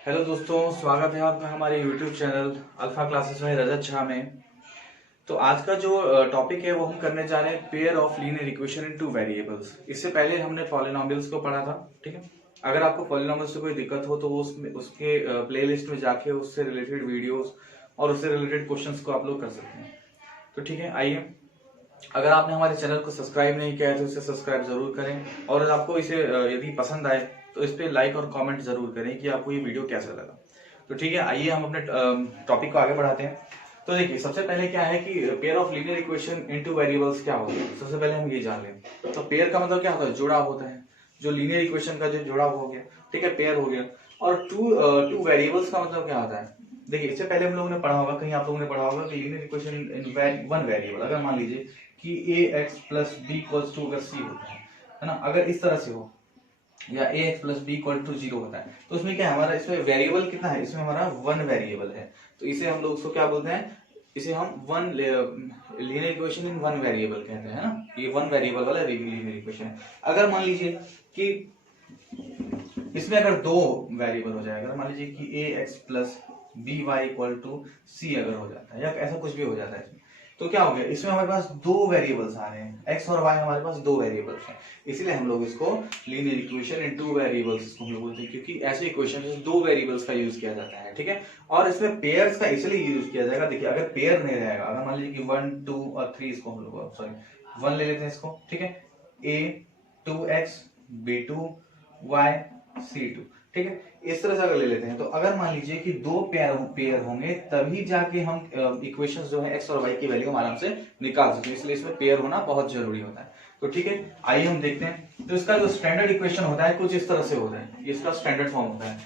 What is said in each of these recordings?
Hello दोस्तों, स्वागत है आपका हमारे यूट्यूब चैनल अल्फा क्लासेस में रजत झा में। तो आज का जो टॉपिक है वो हम करने जा रहे हैं pair of linear equation in two variables. इससे पहले हमने पॉलिनोमियल्स को पढ़ा था, ठीक है। अगर आपको पॉलिनोमियल्स से कोई दिक्कत हो तो वो उसके प्लेलिस्ट में जाके उससे रिलेटेड वीडियोस और उससे रिलेटेड क्वेश्चंस को आप लोग कर सकते हैं। तो ठीक है, आइए। अगर आपने हमारे चैनल को सब्सक्राइब नहीं किया है तो इसे सब्सक्राइब जरूर करें, और अगर आपको इसे यदि पसंद आए तो इस पे लाइक और कमेंट जरूर करें कि आपको ये वीडियो कैसा लगा। तो ठीक है, आइए हम अपने टॉपिक को आगे बढ़ाते हैं। तो देखिए, सबसे पहले क्या है कि pair of linear equation into variables क्या होता है। सबसे पहले हम ये जान लें। तो पेयर का मतलब क्या होता है, जुड़ा होता है। जो लीनियर इक्वेशन का जो जुड़ा हो गया, ठीक है, पेयर हो गया। और टू वेरिएबल्स का मतलब क्या होता है। देखिए, इससे पहले हम लोगों ने पढ़ा होगा, कहीं आप लोगों ने पढ़ा होगा कि linear equation in one variable. अगर मान लीजिए कि a x plus b equals to अगर सी होता है ना, अगर इस तरह से हो, या a x plus b equal to 0 होता है, तो उसमें क्या है, हमारा इसमें वेरिएबल कितना है, इसमें हमारा वन वेरिएबल है। तो इसे हम लोग उसको क्या बोलते हैं, इसे हम one linear equation in one variable कहते हैं ना। ये वन वेरिएबल वाला लीनियर इक्वेशन है। अगर मान लीजिए कि इसमें अगर दो वेरिएबल हो जाए, अगर मान लीजिए कि a x plus b y equal to c अगर हो जाता है, या ऐसा कुछ भी हो जाता है इसमें, तो क्या हो गया, इसमें हमारे पास दो वेरिएबल्स आ रहे हैं, एक्स और वाई हमारे पास दो वेरिएबल्स हैं। इसीलिए हम लोग इसको लीनियर इक्वेशन इन टू वेरिएबल्स इसको हम लोग बोलते हैं, क्योंकि ऐसे इक्वेशन में दो वेरिएबल्स का यूज किया जाता है, ठीक है। और इसमें पेयर्स का इसलिए यूज किया जाएगा। देखिए, अगर पेयर नहीं रहेगा, अगर मान लीजिए कि 1 2 और 3, इसको हम लोग सॉरी 1 ले लेते हैं इसको, ठीक है, a2x b2y c2, ठीक है। इस तरह से अगर ले लेते हैं, तो अगर मान लीजिए कि दो पेयर होंगे, तभी जाके हम इक्वेशंस जो है एक्स और वाई की वैल्यू आराम से निकाल सकते हैं। इसलिए इसमें पेयर होना बहुत जरूरी होता है। तो ठीक है, आइए हम देखते हैं। तो इसका जो स्टैंडर्ड इक्वेशन होता है कुछ इस तरह से होता है, इसका स्टैंडर्ड फॉर्म होता है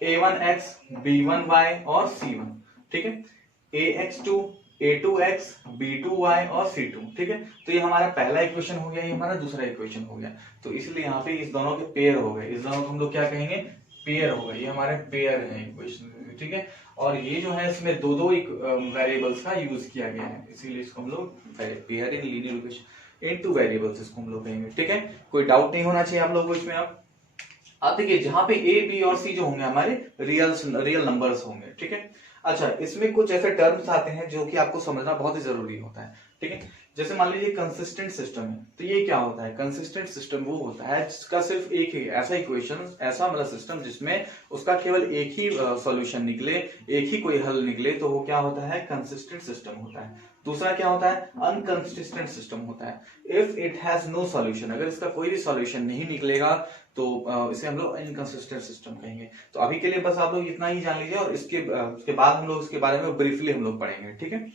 a1x b1y और c1, ठीक है, ax2 a2x b2y और c2, ठीक है। तो ये हमारा पहला इक्वेशन हो गया, ये हमारा दूसरा इक्वेशन हो गया। तो इसलिए यहाँ पे इस दोनों के पेयर हो गए, इस दोनों को हम लोग क्या कहेंगे, पेयर हो गए। ये हमारे पेयर है इक्वेशन, ठीक है। और ये जो है इसमें दो दो वेरिएबल्स का यूज किया गया है, इसीलिए इसको हम लोग pair in linear equation in two variables इसको हम लोग कहेंगे, ठीक है। कोई डाउट नहीं होना चाहिए आप लोगों को इसमें। अब देखिए, जहां पे ए बी और सी जो होंगे हमारे रियल नंबर्स होंगे, ठीक है। अच्छा, इसमें कुछ ऐसे टर्म्स आते हैं जो कि आपको समझना बहुत ही जरूरी होता है, ठीक है। जैसे मान लीजिए कंसिस्टेंट सिस्टम है, तो ये क्या होता है, कंसिस्टेंट सिस्टम वो होता है जिसका सिर्फ एक ही ऐसा इक्वेशन, ऐसा मतलब सिस्टम जिसमें उसका केवल एक ही सॉल्यूशन निकले, एक ही कोई हल निकले, तो वो क्या होता है, कंसिस्टेंट सिस्टम होता है। दूसरा क्या होता है, अनकंसिस्टेंट सिस्टम होता है। If it has no solution, अगर इसका कोई भी सॉल्यूशन नहीं निकलेगा तो इसे हम लोग इनकंसिस्टेंट सिस्टम कहेंगे। तो अभी के लिए बस आप लोग इतना ही जान लीजिए, और उसके बाद हम लोग इसके बारे में ब्रीफली हम लोग पढ़ेंगे, ठीक है।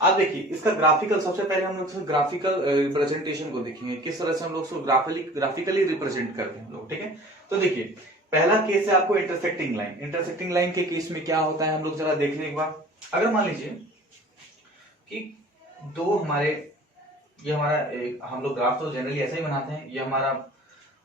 आप देखिए, इसका ग्राफिकल, सबसे पहले हम लोग ग्राफिकल रिप्रेजेंटेशन को देखेंगे, किस तरह से हम लोग उसको ग्राफिकली रिप्रेजेंट करते हैं हम लोग, ठीक है। तो देखिए, पहला केस है आपको इंटरसेक्टिंग लाइन। इंटरसेक्टिंग लाइन के केस में क्या होता है हम लोग जरा देख लें एक बार। अगर मान लीजिए कि दो हमारे, ये हमारा हम लोग ग्राफ तो जनरली ऐसा ही बनाते हैं, ये हमारा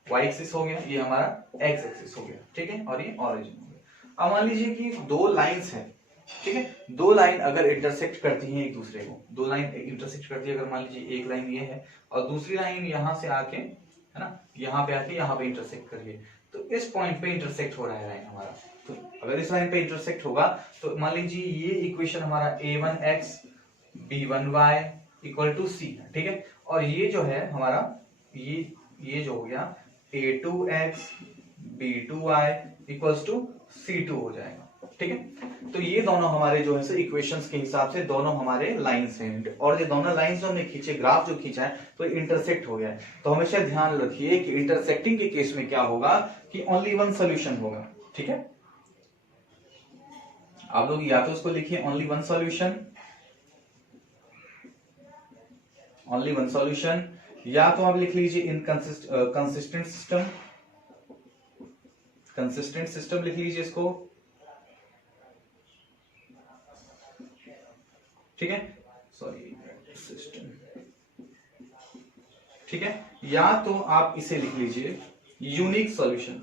y एक्सिस हो गया, ये हमारा x एक्सिस हो गया, ठीक है, और ये ओरिजिन हो गया। अब मान लीजिए कि दो लाइंस हैं, ठीक है, दो लाइन अगर इंटरसेक्ट करती हैं एक दूसरे को, दो लाइन इंटरसेक्ट करती है, अगर मान लीजिए एक लाइन ये है और दूसरी लाइन यहां से आके, है ना, यहाँ पे आके यहाँ पे इंटरसेक्ट करिए, तो इस पॉइंट पे इंटरसेक्ट हो रहा है लाइन हमारा। तो अगर इस लाइन पे इंटरसेक्ट होगा, तो मान लीजिए ये इक्वेशन हमारा a1x b1y equal to c है, ठीक है। और ये जो है हमारा, ये जो हो गया a2x b2y equals to c2 हो जाएगा, ठीक है। तो ये दोनों हमारे जो है इक्वेशंस के हिसाब से दोनों हमारे लाइंस हैं, और ये दोनों लाइंस जो हमने खींचे, ग्राफ जो खींचा है, तो इंटरसेक्ट हो गया है। तो हमेशा ध्यान रखिए कि इंटरसेक्टिंग के केस में क्या होगा कि ओनली वन सोल्यूशन होगा, ठीक है। आप लोग या तो उसको लिखिए only one solution, only one solution, या तो आप लिख लीजिए कंसिस्टेंट सिस्टम, कंसिस्टेंट सिस्टम लिख लीजिए इसको, ठीक है, सॉरी सिस्टम, ठीक है। या तो आप इसे लिख लीजिए यूनिक सॉल्यूशन।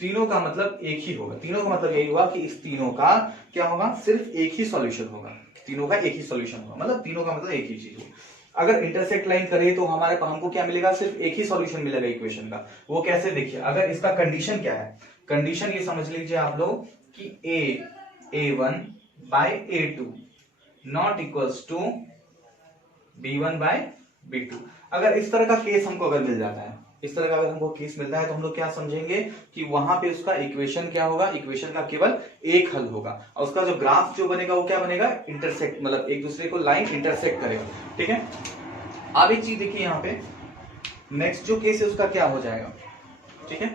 तीनों का मतलब एक ही होगा, तीनों का मतलब यही हुआ कि इस तीनों का क्या होगा, सिर्फ एक ही सॉल्यूशन होगा, तीनों का एक ही सॉल्यूशन होगा, मतलब तीनों का मतलब एक ही चीज होगी। अगर इंटरसेक्ट लाइन करे तो हमको क्या मिलेगा, सिर्फ एक ही सॉल्यूशन मिलेगा इक्वेशन का। वो कैसे, देखिए अगर इसका कंडीशन क्या है, कंडीशन ये समझ लीजिए आप लोग कि a1 by a2 not equals to b1 by b2। अगर इस तरह का केस हमको अगर मिल जाता है, इस तरह का अगर हमको केस मिलता है तो हम लोग क्या समझेंगे कि वहां पे उसका इक्वेशन क्या होगा, इक्वेशन का केवल एक हल होगा और उसका जो ग्राफ जो बनेगा वो क्या बनेगा, इंटरसेक्ट, मतलब एक दूसरे को लाइन इंटरसेक्ट करेगा। ठीक है, अब एक चीज देखिए यहाँ पे, नेक्स्ट जो केस है उसका क्या हो जाएगा। ठीक है,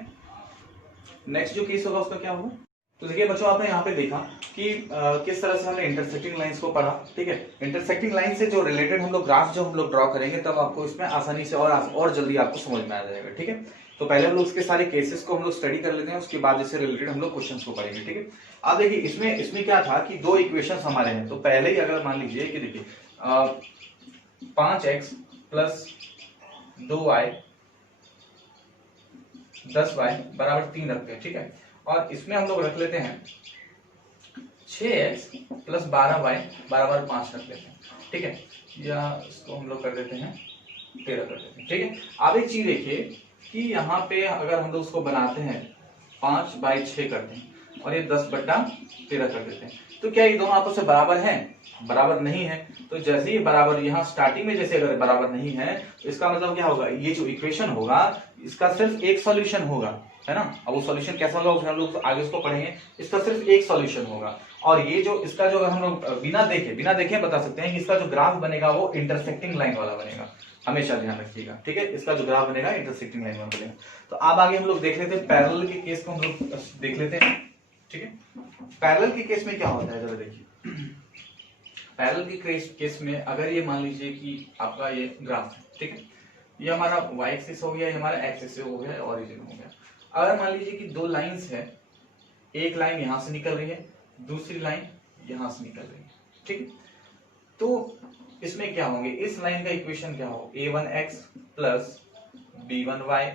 नेक्स्ट जो केस होगा उसका क्या होगा, तो देखिए बच्चों आपने यहाँ पे देखा कि किस तरह से हमने इंटरसेक्टिंग लाइंस को पढ़ा। ठीक है, इंटरसेक्टिंग लाइन से जो रिलेटेड हम लोग ग्राफ जो हम लोग ड्रॉ करेंगे तब आपको इसमें आसानी से और जल्दी आपको समझ में आ जाएगा। ठीक है, तो पहले हम लोग इसके सारे केसेस को हम लोग स्टडी कर लेते हैं, उसके बाद इससे रिलेटेड हम लोग क्वेश्चंस को पढ़ेंगे। ठीक है, अब देखिए इसमें क्या था कि दो इक्वेशन हमारे हैं, तो पहले ही अगर मान लीजिए कि देखिए 5x प्लस 2y 10y बराबर 3 रखते हैं। ठीक है, और इसमें हम लोग रख लेते हैं 6x प्लस 12y बराबर 5 रख लेते हैं। ठीक है, या इसको हम लोग कर देते हैं 13 कर देते हैं। ठीक है, अब एक चीज देखिए कि यहाँ पे अगर हम लोग उसको बनाते हैं 5/6 करते हैं और ये 10/13 कर देते हैं, तो क्या ये दोनों आपस में बराबर हैं, बराबर नहीं है। तो जैसे ही बराबर, यहाँ स्टार्टिंग में जैसे अगर बराबर नहीं है तो इसका मतलब क्या होगा, ये जो इक्वेशन होगा इसका सिर्फ एक सॉल्यूशन होगा, है ना। अब वो सॉल्यूशन कैसा होगा उसमें हम लोग आगे उसको पढ़ेंगे, इसका सिर्फ एक सॉल्यूशन होगा। और ये जो इसका जो हम लोग बिना देखे बता सकते हैं कि इसका जो ग्राफ बनेगा वो इंटरसेक्टिंग लाइन वाला बनेगा, हमेशा ध्यान रखिएगा। ठीक है, इसका जो ग्राफ बनेगा इंटरसेक्टिंग लाइन वाला बनेगा। तो अब आगे हम लोग देख लेते हैं पैरेलल के केस को हम लोग देख लेते हैं। ठीक है, पैरेलल के केस में क्या होता है जरा देखिए, पैरेलल के केस में अगर ये मान लीजिए कि आपका ये ग्राफ है, ठीक है, ये हमारा y एक्सिस हो गया, ये हमारा x एक्सिस हो गया, ओरिजिन हो गया। अगर मान लीजिए कि दो लाइंस है, एक लाइन यहां से निकल रही है, दूसरी लाइन यहां से निकल रही है। ठीक है, तो इसमें क्या होंगे, इस लाइन का इक्वेशन क्या हो, a1x प्लस b1y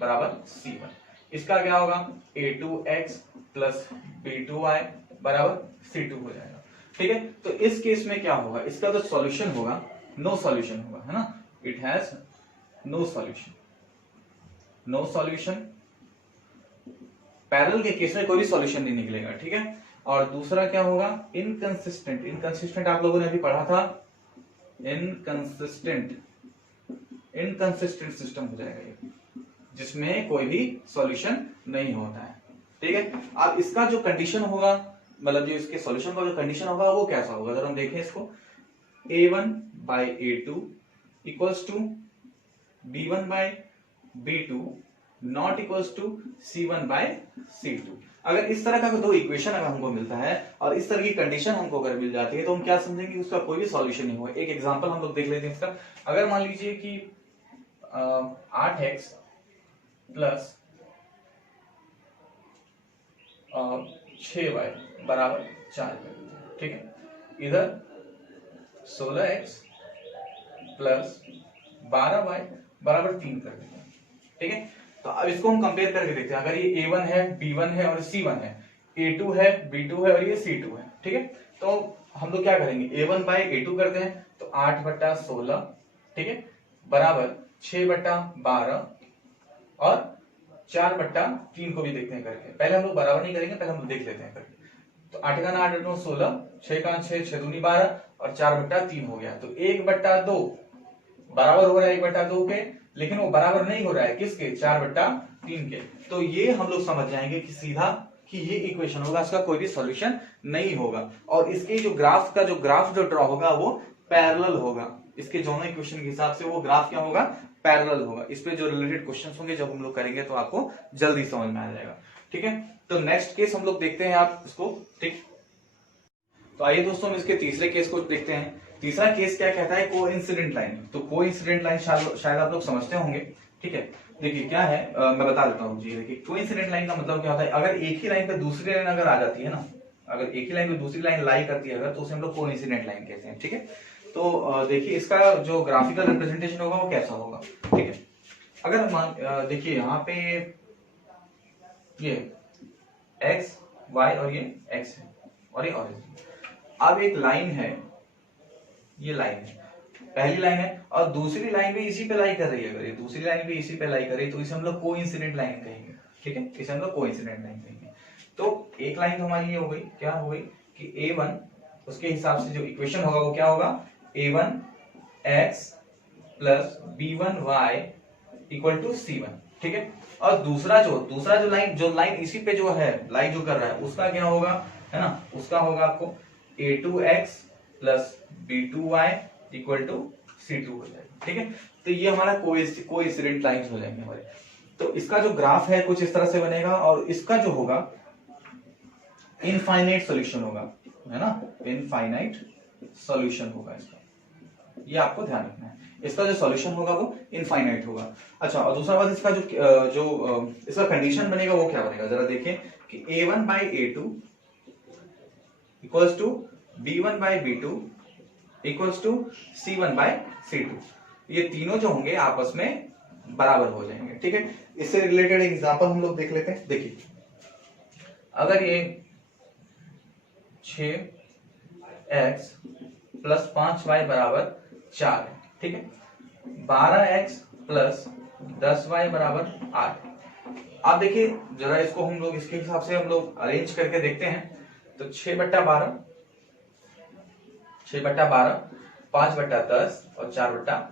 बराबर c1। इसका क्या होगा, a2x प्लस b2y बराबर c2 हो जाएगा। ठीक है, तो इस केस में क्या होगा, इसका जो सॉल्यूशन होगा नो सॉल्यूशन होगा, है ना, it has no solution, no solution. Parallel के केस में कोई भी सॉल्यूशन नहीं निकलेगा। ठीक है, और दूसरा क्या होगा, इनकंसिस्टेंट। इनकंसिस्टेंट आप लोगों ने अभी पढ़ा था, इनकंसिस्टेंट सिस्टम हो जाएगा ये, जिसमें कोई भी सॉल्यूशन नहीं होता है। ठीक है, अब इसका जो कंडीशन होगा, मतलब जो इसके सॉल्यूशन का जो कंडीशन होगा वो कैसा होगा, अगर हम देखें इसको, a1 by a2 equals to b1 by b2 not equals to c1 by c2। अगर इस तरह का दो इक्वेशन अगर हमको मिलता है और इस तरह की कंडीशन हमको अगर मिल जाती है तो हम क्या समझेंगे कि उसका कोई भी सॉल्यूशन नहीं होगा। एक एग्जांपल हम लोग देख लेते हैं इसका। अगर मान लीजिए कि 8x प्लस 6y बराबर 4 कर देते हैं। ठीक है, इधर 16x प्लस 12y बराबर 3 कर देते हैं। ठीक है, तो अब इसको हम कंपेयर करके देखते हैं। अगर ये a1 है, b1 है और c1 है, a2 है, b2 है और ये c2 है। ठीक है, तो हम लोग क्या करेंगे, a1 बाय a2 करते हैं तो 8/16, ठीक है, बराबर 6/12 और 4/3 को भी देखते हैं करके। पहले हम लोग बराबर नहीं करेंगे, पहले हम लोग देख लेते हैं करके। तो 8 का 8 8 16, 6 का 6 6 दूनी 12 और 4/3 हो गया। तो 1/2 बराबर हो रहा है 1/2 के, लेकिन वो बराबर नहीं हो रहा है किसके, 4/3 के। तो ये हम लोग समझ जाएंगे कि सीधा कि ये इक्वेशन होगा, इसका कोई भी सॉल्यूशन नहीं होगा। और इसके जो ग्राफ जो ड्रॉ होगा वो पैरेलल होगा। इसके दोनों इक्वेशन के हिसाब से वो ग्राफ क्या होगा, पैरेलल होगा। इस पे जो रिलेटेड क्वेश्चंस होंगे जब हम लोग करेंगे तो आपको जल्दी समझ में आ जाएगा। ठीक है, तो नेक्स्ट केस हम लोग देखते हैं आप इसको। ठीक, तो आइए दोस्तों हम इसके तीसरे केस को देखते हैं। तीसरा केस क्या कहता है, कोइंसिडेंट लाइन। तो कोइंसिडेंट लाइन शायद आप लोग समझते होंगे। ठीक है, देखिए क्या है, मैं बता देता हूँ जी। देखिए कोइंसिडेंट लाइन का मतलब क्या होता है, अगर एक ही लाइन पे दूसरी लाइन अगर आ जाती है ना, अगर एक ही लाइन पे दूसरी लाइन लाई करती है अगर, तो उसे हम लोग कोइंसिडेंट लाइन कहते हैं। ठीक है, तो देखिए इसका जो ग्राफिकल रिप्रेजेंटेशन होगा वो कैसा होगा। ठीक है, अगर देखिए यहाँ पे ये x y और ये x है और ये ऑरिजिन। अब एक लाइन है, ये लाइन है पहली लाइन है और दूसरी लाइन भी इसी पे लाई कर रही है, अगर ये दूसरी लाइन भी इसी पे लाई कर रही है तो इसे हम लोग कोइंसिडेंट लाइन कहेंगे, ठीक है, इसे हम लोग कोइंसिडेंट लाइन कहेंगे। तो एक लाइन तो हमारी ये हो गई, क्या हो गई कि a1 उसके हिसाब से जो इक्वेशन होगा वो क्या होगा, a1x plus b1y equal to c1, ठीक है। और दूसरा जो लाइन इसी पे जो है लाइन जो कर रहा है उसका क्या होगा, है ना, उसका होगा आपको a2x plus b2y equal to c2 हो जाएगा, ठीक है। तो ये हमारा कोइंसिडेंट लाइंस हो जाएंगे हमारे। तो इसका जो ग्राफ है कुछ इस तरह से बनेगा और इसका जो होगा इनफाइनाइट सॉल्यूशन होगा, है ना, इनफाइनाइट सॉल्यूशन होगा इसका, ये आपको ध्यान रखना है। इसका जो सॉल्यूशन होगा वो इनफाइनाइट होगा। अच्छा, और दूसरा बात इसका जो इसका कंडीशन बनेगा वो क्या बनेगा, जरा देखें कि a1 by a2 equals to b1 by b2 equals to c1 by c2, ये तीनों जो होंगे आपस में बराबर हो जाएंगे, ठीक है। इससे रिलेटेड एग्जांपल हम लोग देख लेते हैं। देखिए, अगर ये 6x प्लस 5y बराबर 4 है, ठीक है, 12x प्लस 10y बराबर 8। आप देखिए जरा इसको हम लोग इसके हिसाब से हम लोग अरेंज करके देखते हैं। तो 6/12, 6/12, 5/10 और 4/8,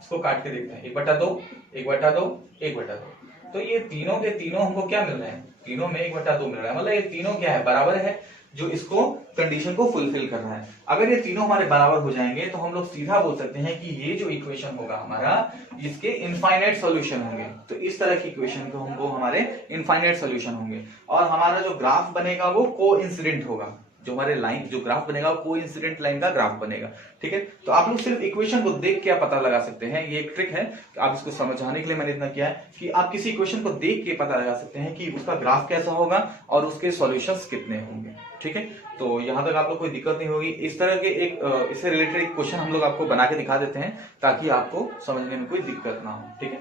इसको काट के देखते हैं। 1/2, 1/2, 1/2। तो ये तीनों के तीनों हमको क्या मिल रहे हैं, तीनों में 1/2 मिल रहा है, मतलब ये तीनों क्या है, बराबर है, जो इसको कंडीशन को फुलफिल कर रहा है। अगर ये तीनों हमारे बराबर हो जाएंगे तो हम लोग सीधा बोल सकते हैं कि ये जो इक्वेशन होगा हमारा, इसके इनफाइनाइट सॉल्यूशन होंगे। तो इस तरह की इक्वेशन को हमको हमारे इनफाइनाइट सॉल्यूशन होंगे और हमारा जो ग्राफ बनेगा वो कोइंसिडेंट होगा। जो हमारे लाइन जो ग्राफ बनेगा वो कोइंसिडेंट लाइन का ग्राफ बनेगा, ठीक है। तो आप लोग सिर्फ इक्वेशन को देख के पता लगा सकते हैं, ये एक ट्रिक है, आप इसको समझाने के लिए मैंने इतना किया है कि आप किसी इक्वेशन को देख के पता लगा सकते हैं कि उसका ग्राफ कैसा होगा और उसके सॉल्यूशंस कितने होंगे, ठीक है। तो यहां तक आप लोग कोई दिक्कत नहीं होगी। इस तरह के एक इससे रिलेटेड एक क्वेश्चन हम लोग आपको बना के दिखा देते हैं ताकि आपको समझने में कोई दिक्कत ना हो, ठीक है।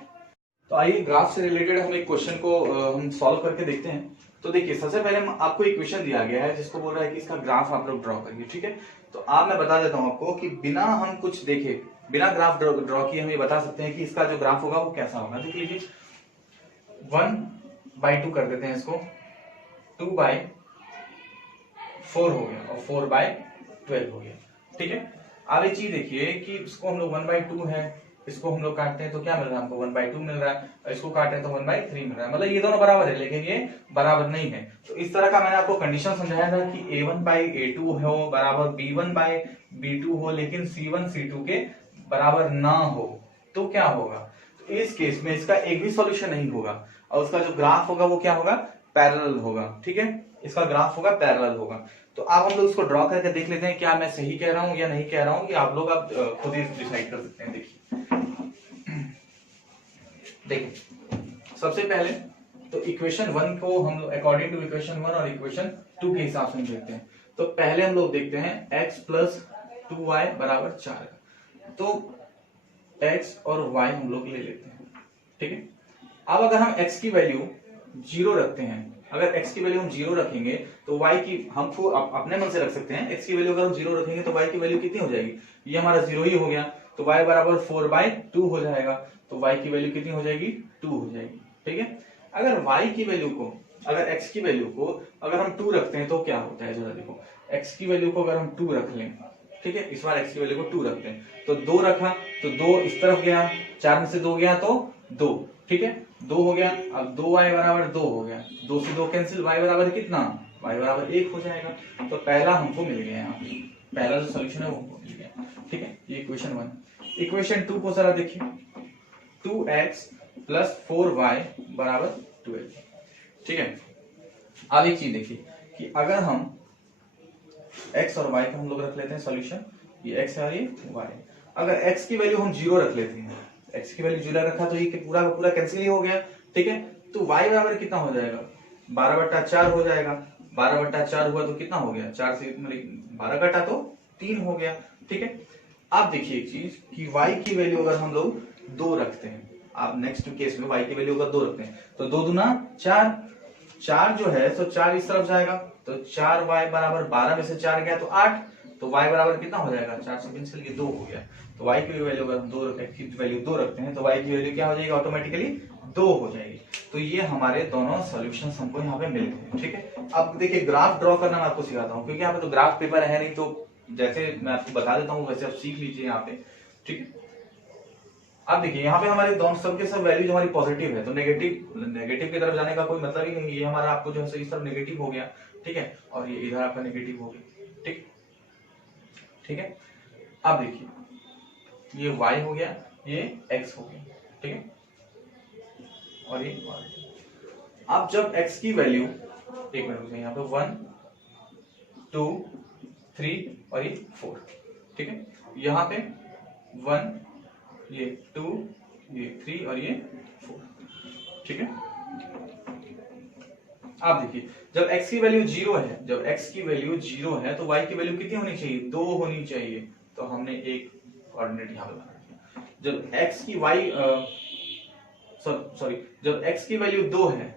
तो आइए ग्राफ से रिलेटेड हम एक क्वेश्चन को हम सॉल्व करके देखते हैं। तो देखिए, सबसे पहले आपको इक्वेशन दिया गया है जिसको बोल रहा है कि इसका ग्राफ आप लोग ड्रॉ करिए, ठीक है। तो आप मैं बता देता हूं आपको कि बिना हम कुछ देखे, बिना ग्राफ ड्रॉ किए हम ये बता सकते हैं कि इसका जो ग्राफ होगा वो कैसा होगा। देख लीजिए, 1/2 कर देते हैं इसको, 2/4 हो गया और 4/12 हो गया, ठीक है। अब एक चीज देखिए कि इसको हम लोग 1/2 है, इसको हम लोग काटते हैं तो क्या मिल रहा है हमको, 1/2 मिल रहा है, और इसको काटते हैं तो 1/3 मिल रहा है। मतलब ये दोनों बराबर है लेकिन ये बराबर नहीं है। तो इस तरह का मैंने आपको कंडीशन समझाया था कि a1/a2 हो बराबर b1/b2 हो लेकिन c1 c2 के बराबर ना हो तो क्या होगा। तो इस केस में इसका एक भी सॉल्यूशन नहीं होगा और उसका जो ग्राफ होगा वो क्या होगा, पैरेलल होगा, ठीक है। इसका ग्राफ होगा पैरेलल होगा। तो आप हम लोग इसको ड्रॉ करके देख लेते हैं क्या मैं सही कह रहा हूं या नहीं कह रहा हूं, कि आप लोग आप खुद ही डिसाइड कर सकते हैं। देखिए सबसे पहले तो इक्वेशन 1 को हम लोग अकॉर्डिंग टू इक्वेशन 1 और इक्वेशन 2 के हिसाब से हम देखते हैं। तो पहले हम लोग देखते हैं x प्लस 2y बराबर 4। तो x और y हम लोग ले लेते हैं, ठीक है। अब अगर हम x की वैल्यू 0 रखते हैं, अगर x की वैल्यू हम 0 रखेंगे तो y की हम अपने मन से रख सकते हैं। x की वैल्यू अगर हम 0 रखेंगे तो y की वैल्यू कितनी हो जाएगी, ये हमारा 0 ही हो गया, तो y बराबर 4/2 हो जाएगा। तो y की वैल्यू कितनी हो जाएगी, 2 हो जाएगी, ठीक है। अगर y की वैल्यू को, अगर x की वैल्यू को अगर हम 2 रखते हैं तो क्या होता है, जरा देखो, x की वैल्यू को अगर हम 2 रख लें, ठीक है, इस बार x की वैल्यू को 2 रखते हैं तो 2 रखा तो 2 इस तरफ गया, 4 में से 2 गया तो 2, ठीक है, 2 हो गया। अब 2y बराबर 2 हो गया, 2 से 2 कैंसिल, y बराबर कितना, y बराबर 1 हो जाएगा। तो पहला हमको मिल गया, यहाँ पहला जो सोल्यूशन है वो हमको मिल गया, ठीक है। ये इक्वेशन 1। इक्वेशन 2 को जरा देखिए, 2x प्लस 4y बराबर 12, ठीक है। अब एक चीज देखिए कि अगर हम x और y का हम लोग रख लेते हैं सॉल्यूशन, ये x है और ये y है। अगर x की वैल्यू हम 0 रख लेते हैं, x की वैल्यू 0 रखा तो ये पूरा का पूरा कैंसिल ही हो गया, ठीक है। तो y बराबर कितना हो जाएगा, 12/4 हो जाएगा। 12/4 हुआ तो कितना हो गया, 4 से 12 घटा तो 3 हो गया, ठीक है। आप देखिए एक चीज कि y की वैल्यू अगर हम लोग 2 रखते हैं, आप नेक्स्ट केस में y की वैल्यू अगर 2 रखते हैं तो 2 दूना 4, 4 जो है तो 4 इस तरफ जाएगा तो 4y बराबर 12 में से 4 गया तो 8, तो y बराबर कितना हो जाएगा, 4 से कैंसिल, ये 2 हो गया। तो y की वैल्यू अगर हम 2 रखते हैं तो y की वैल्यू क्या हो जाएगी, ऑटोमेटिकली 2 हो जाएगी। तो ये हमारे दोनों सॉल्यूशंस हमको यहाँ पे मिल गए, ठीक है। अब देखिए ग्राफ ड्रॉ करना मैं आपको सिखाता हूँ, क्योंकि यहाँ पे तो ग्राफ पेपर है नहीं, तो जैसे मैं आपको बता देता हूँ वैसे आप सीख लीजिए यहाँ पे, ठीक है। अब देखिए यहाँ पे हमारे दोनों सबके सब वैल्यूज हमारी पॉजिटिव है, तो नेगेटिव की तरफ जाने का कोई मतलब ही नहीं। ये हमारा आपको जो है इस तरफ नेगेटिव हो गया, ठीक है, और ये इधर आपका नेगेटिव हो गया, ठीक ठीक है। अब देखिए ये y हो गया, ये x हो गया, ठीक है, और ये y। अब जब x की वैल्यू, एक मिनट रुकिए, यहाँ पे 1 2 3 और ये 4, ठीक है, यहाँ पे 1 ये 2 ये 3 और ये 4, ठीक है। आप देखिए जब x की वैल्यू 0 है, जब x की वैल्यू 0 है तो y की वैल्यू कितनी होनी चाहिए, 2 होनी चाहिए। तो हमने एक कोऑर्डिनेट यहाँ पे बना दिया। जब x की y सॉरी जब x की वैल्यू 2 है,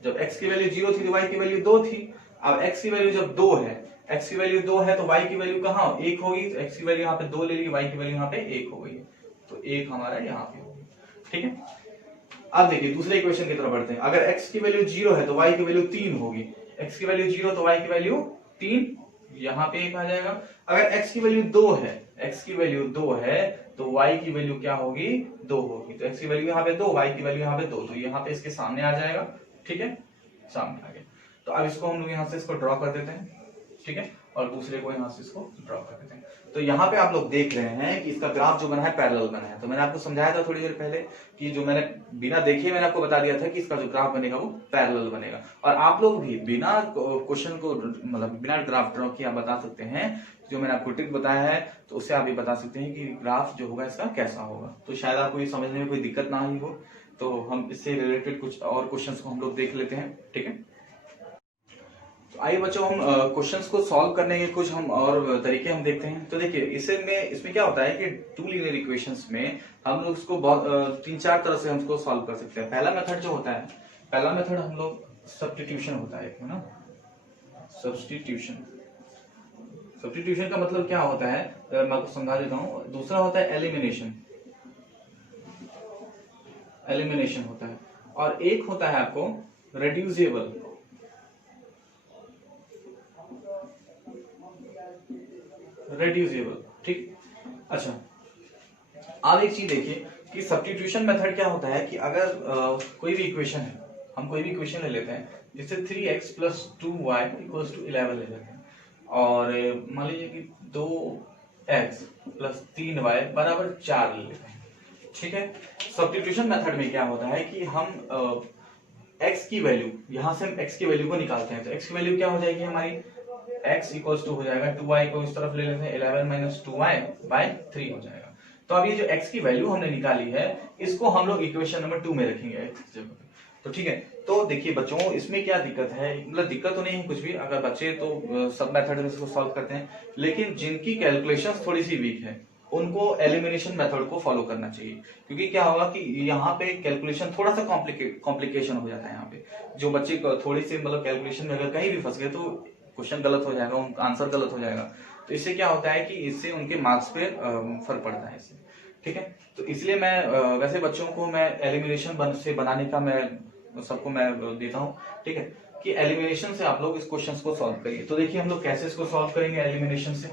जब x की वैल्यू 0 थी तो y की वैल्यू 2 थी। अब x की वैल्यू जब 2 है, x की वैल्यू 2 है तो y की वैल्यू कहाँ 1 होगी, तो x की वैल्यू यहाँ पे 2 ले ली, y की वैल्यू यहाँ पे 1 हो गई, तो 1 हमारा यहाँ पे होगी, ठीक है। अब देखिए दूसरे इक्वेशन की तरफ बढ़ते हैं। अगर x की वैल्यू 0 है तो y की वैल्यू 3 होगी, x की वैल्यू 0 तो y की वैल्यू 3, यहाँ पे 1 आ जाएगा। अगर x की वैल्यू 2 है, x की वैल्यू 2 है तो y की वैल्यू क्या होगी, 2 होगी। तो x की वैल्यू यहाँ पे 2, y की वैल्यू यहाँ पे 2, तो यहाँ पे इसके सामने आ जाएगा, ठीक है, सामने आ गया। तो अब इसको हम लोग यहाँ से इसको ड्रॉ कर देते हैं, ठीक है, और दूसरे को यहाँ से इसको ड्रॉ कर देते हैं। तो यहाँ पे आप लोग देख रहे हैं कि इसका ग्राफ जो बना है पैरेलल बना है। तो मैंने आपको समझाया था थोड़ी देर पहले कि जो मैंने बिना देखे मैंने आपको बता दिया था कि इसका जो ग्राफ बनेगा वो पैरेलल बनेगा। और आप लोग भी बिना क्वेश्चन को मतलब बिना ग्राफ ड्रॉ किए आप बता सकते हैं, जो मैंने आपको ट्रिक बताया है तो उससे आप ये बता सकते हैं कि ग्राफ जो होगा इसका कैसा होगा। तो शायद आपको ये समझने में कोई दिक्कत ना ही हो। तो हम इससे रिलेटेड कुछ और क्वेश्चंस को हम लोग देख लेते हैं, ठीक है। आइए बच्चों हम क्वेश्चंस को सॉल्व करने के कुछ हम और तरीके हम देखते हैं। तो देखिए इसमें क्या होता है कि टू लीनियर इक्वेशंस में हम लोग इसको बहुत 3-4 तरह से हम इसको सॉल्व कर सकते हैं। पहला मेथड जो होता है, पहला मेथड हम लोग सब्स्टिट्यूशन होता है ना, सब्स्टिट्यूशन का मतलब क्या होता है मैं आपको समझा देता हूँ। दूसरा होता है एलिमिनेशन होता है, और एक होता है आपको रेड्यूसेबल। ठीक। अच्छा अब एक चीज देखिए कि सब्स्टिट्यूशन मेथड क्या होता है कि अगर कोई भी इक्वेशन है, हम कोई भी इक्वेशन ले लेते हैं जिससे 3x + 2y = 11 ले लेते हैं, और मान लीजिए कि 2x + 3y = 4 ले लेते हैं, ठीक है। सब्स्टिट्यूशन मेथड में क्या होता है कि हम x की वैल्यू, यहां से हम x की वैल्यू को निकालते हैं। तो x की वैल्यू क्या हो जाएगी हमारी, x = हो जाएगा 2y को इस तरफ ले लेते हैं, 11 - 2y/3 हो जाएगा। तो अब ये जो x की वैल्यू हमने निकाली है इसको हम लोग इक्वेशन नंबर 2 में रखेंगे x जगह पे। तो ठीक है, तो देखिए बच्चों इसमें क्या दिक्कत है, मतलब दिक्कत तो नहीं है कुछ भी, अगर बच्चे तो सब मेथड में इसको सॉल्व करते हैं, लेकिन जिनकी कैलकुलेशंस थोड़ी सी वीक है उनको एलिमिनेशन मेथड को फॉलो करना चाहिए। क्योंकि क्या होगा कि यहाँ पे कैलकुलेशन थोड़ा सा कॉम्प्लिकेशन हो जाता है। यहाँ पे जो बच्चे थोड़ी सी मतलब कैलकुलेशन में अगर कहीं भी फंस गए तो क्वेश्चन गलत हो जाएगा, उनका आंसर गलत हो जाएगा। तो इससे क्या होता है कि इससे उनके मार्क्स पे फर्क पड़ता है इससे, ठीक है। तो इसलिए मैं वैसे बच्चों को मैं एलिमिनेशन से बनाने का मैं सबको मैं देता हूँ, ठीक है, कि एलिमिनेशन से आप लोग इस क्वेश्चन को सॉल्व करिए। तो देखिए हम लोग कैसे इसको सॉल्व करेंगे एलिमिनेशन से।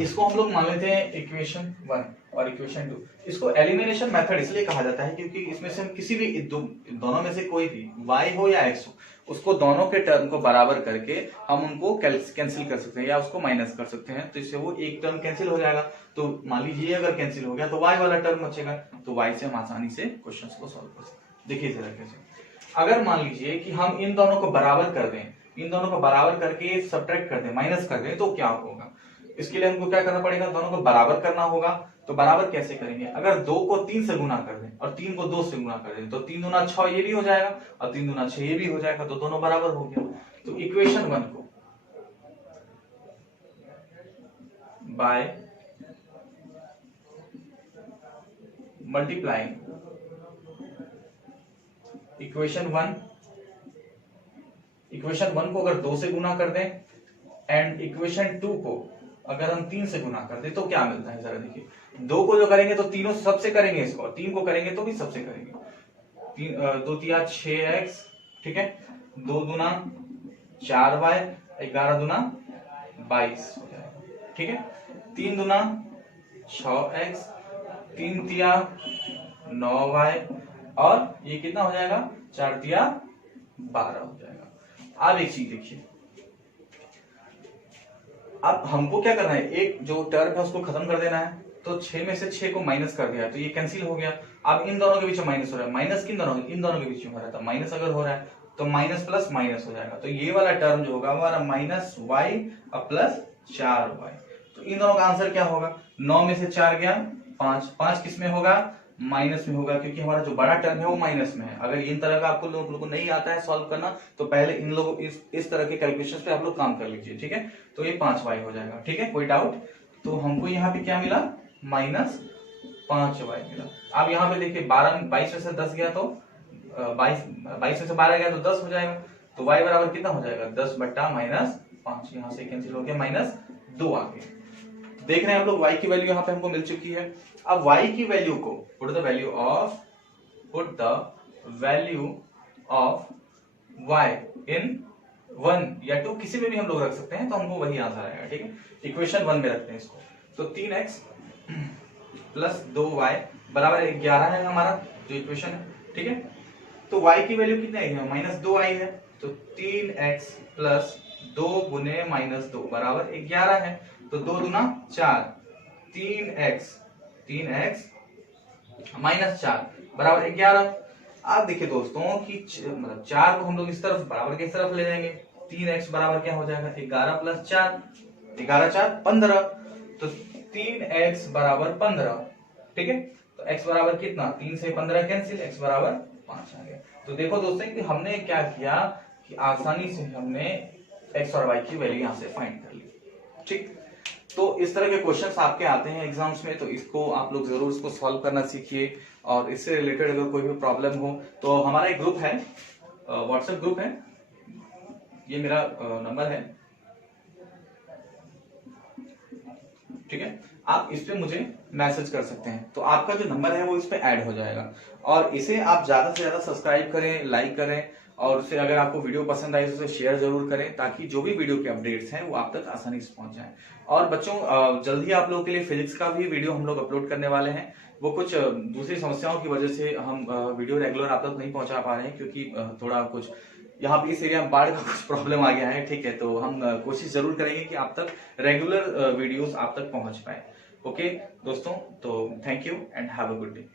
इसको हम लोग मान लेते हैं इक्वेशन 1 और इक्वेशन 2। इसको एलिमिनेशन मेथड इसलिए कहा जाता है क्योंकि इसमें से हम किसी भी दोनों में से कोई भी y हो या x हो, उसको दोनों के टर्म को बराबर करके हम उनको कैंसिल कर सकते हैं या उसको माइनस कर सकते हैं। तो इससे वो एक टर्म कैंसिल हो जाएगा। तो मान लीजिए अगर कैंसिल हो गया तो y वाला टर्म बचेगा, तो y से हम आसानी से क्वेश्चन को सॉल्व कर सकते हैं। देखिए जरा कैसे, अगर मान लीजिए कि हम इन दोनों को बराबर कर दें, इन दोनों को बराबर करके सब्ट्रैक्ट कर दें, माइनस कर दें, तो क्या होगा। इसके लिए हमको क्या करना पड़ेगा, दोनों को बराबर करना होगा। तो बराबर कैसे करेंगे, अगर 2 को 3 से गुना कर दें और 3 को 2 से गुना कर दें तो 3 दूना 6 ये भी हो जाएगा और 3 दूना 6 ये भी हो जाएगा, तो दोनों बराबर हो गया। तो इक्वेशन 1 को बाय मल्टीप्लाइंग इक्वेशन 1 को अगर 2 से गुना कर दें एंड इक्वेशन 2 को अगर हम 3 से गुना कर दे तो क्या मिलता है, जरा देखिए। 2 को जो करेंगे तो तीनों सबसे करेंगे इसको, 3 को करेंगे तो भी सबसे करेंगे। 2 तिया 6x, ठीक है, 2 दूना 4y, 11 दूना 22 हो जाएगा, ठीक है। 3 दूना 6x, 3 तिया 9y, और ये कितना हो जाएगा, 4 तिया 12 हो जाएगा। अब एक चीज देखिए, अब हमको क्या करना है, एक जो टर्म है उसको खत्म कर देना है। तो 6 में से 6 को माइनस कर दिया तो ये कैंसिल हो गया। अब इन दोनों के बीच में माइनस हो रहा है, माइनस किन दोनों, इन दोनों के बीच में हो रहा है, तो माइनस अगर हो रहा है तो माइनस प्लस माइनस हो जाएगा। तो ये वाला टर्म जो होगा हमारा माइनस वाई प्लस 4y। तो इन दोनों का आंसर क्या होगा, 9 में से 4 गया 5, 5 किस में होगा, माइनस में होगा, क्योंकि हमारा जो बड़ा टर्म है वो माइनस में है। अगर इन तरह का आपको लोगों को नहीं आता है सॉल्व करना तो पहले इन लोगों इस तरह के कैलकुलेशंस पे आप लोग काम कर लीजिए, ठीक है। तो ये 5y हो जाएगा, ठीक है, कोई डाउट। तो हमको यहाँ पे क्या मिला, माइनस 5y मिला। अब यहाँ पे देखिए 22 में से 10 गया तो 22 में से 12 गया तो 10 हो जाएगा। तो y बराबर कितना हो जाएगा, 10 बट्टा माइनस 5, यहाँ से कैंसिल हो गया, माइनस 2 आ गया। देख रहे हैं आप लोग y की वैल्यू यहाँ पे हमको मिल चुकी है। अब y की वैल्यू को put the value of y इन 1 या 2 किसी में भी हम लोग रख सकते हैं, तो हमको वही आंसर आएगा, ठीक है। इक्वेशन 1 में रखते हैं इसको। तो 3x प्लस 2y बराबर 11 है हमारा जो इक्वेशन है, ठीक है। तो y की वैल्यू कितनी आई है, माइनस 2 आई है। तो 3x प्लस 2 गुने माइनस 2 बराबर 11 है। तो 2 दूना 4, 3x माइनस 4 बराबर 11। आप देखिए दोस्तों कि मतलब 4 को हम लोग इस तरफ बराबर के इस तरफ ले जाएंगे, 3x बराबर क्या हो जाएगा, 11 प्लस 4, 11 4 15। तो 3x बराबर 15, ठीक है। तो x बराबर कितना, 3 से 15 कैंसिल, x बराबर 5 आ गया। तो देखो दोस्तों कि हमने क्या किया कि आसानी से हमने x और y की वैल्यू यहाँ से फाइंड कर ली, ठीक। तो इस तरह के क्वेश्चंस आपके आते हैं एग्जाम्स में, तो इसको आप लोग जरूर इसको सॉल्व करना सीखिए। और इससे रिलेटेड अगर कोई भी प्रॉब्लम हो तो हमारा एक ग्रुप है, व्हाट्सएप ग्रुप है, ये मेरा नंबर है, ठीक है। आप इस पे मुझे मैसेज कर सकते हैं, तो आपका जो नंबर है वो इस पे ऐड हो जाएगा। और इसे आप ज्यादा से ज्यादा सब्सक्राइब करें, लाइक करें, और उससे अगर आपको वीडियो पसंद आई तो उसे शेयर जरूर करें, ताकि जो भी वीडियो के अपडेट्स हैं वो आप तक आसानी से पहुंच जाएं। और बच्चों जल्द ही आप लोगों के लिए फिजिक्स का भी वीडियो हम लोग अपलोड करने वाले हैं। वो कुछ दूसरी समस्याओं की वजह से हम वीडियो रेगुलर आप तक नहीं पहुंचा पा रहे हैं, क्योंकि थोड़ा कुछ यहाँ पे इस एरिया में बाढ़ का कुछ प्रॉब्लम आ गया है, ठीक है। तो हम कोशिश जरूर करेंगे कि आप तक रेगुलर वीडियोस आप तक पहुंच पाए। ओके दोस्तों, तो thank you and have a good day.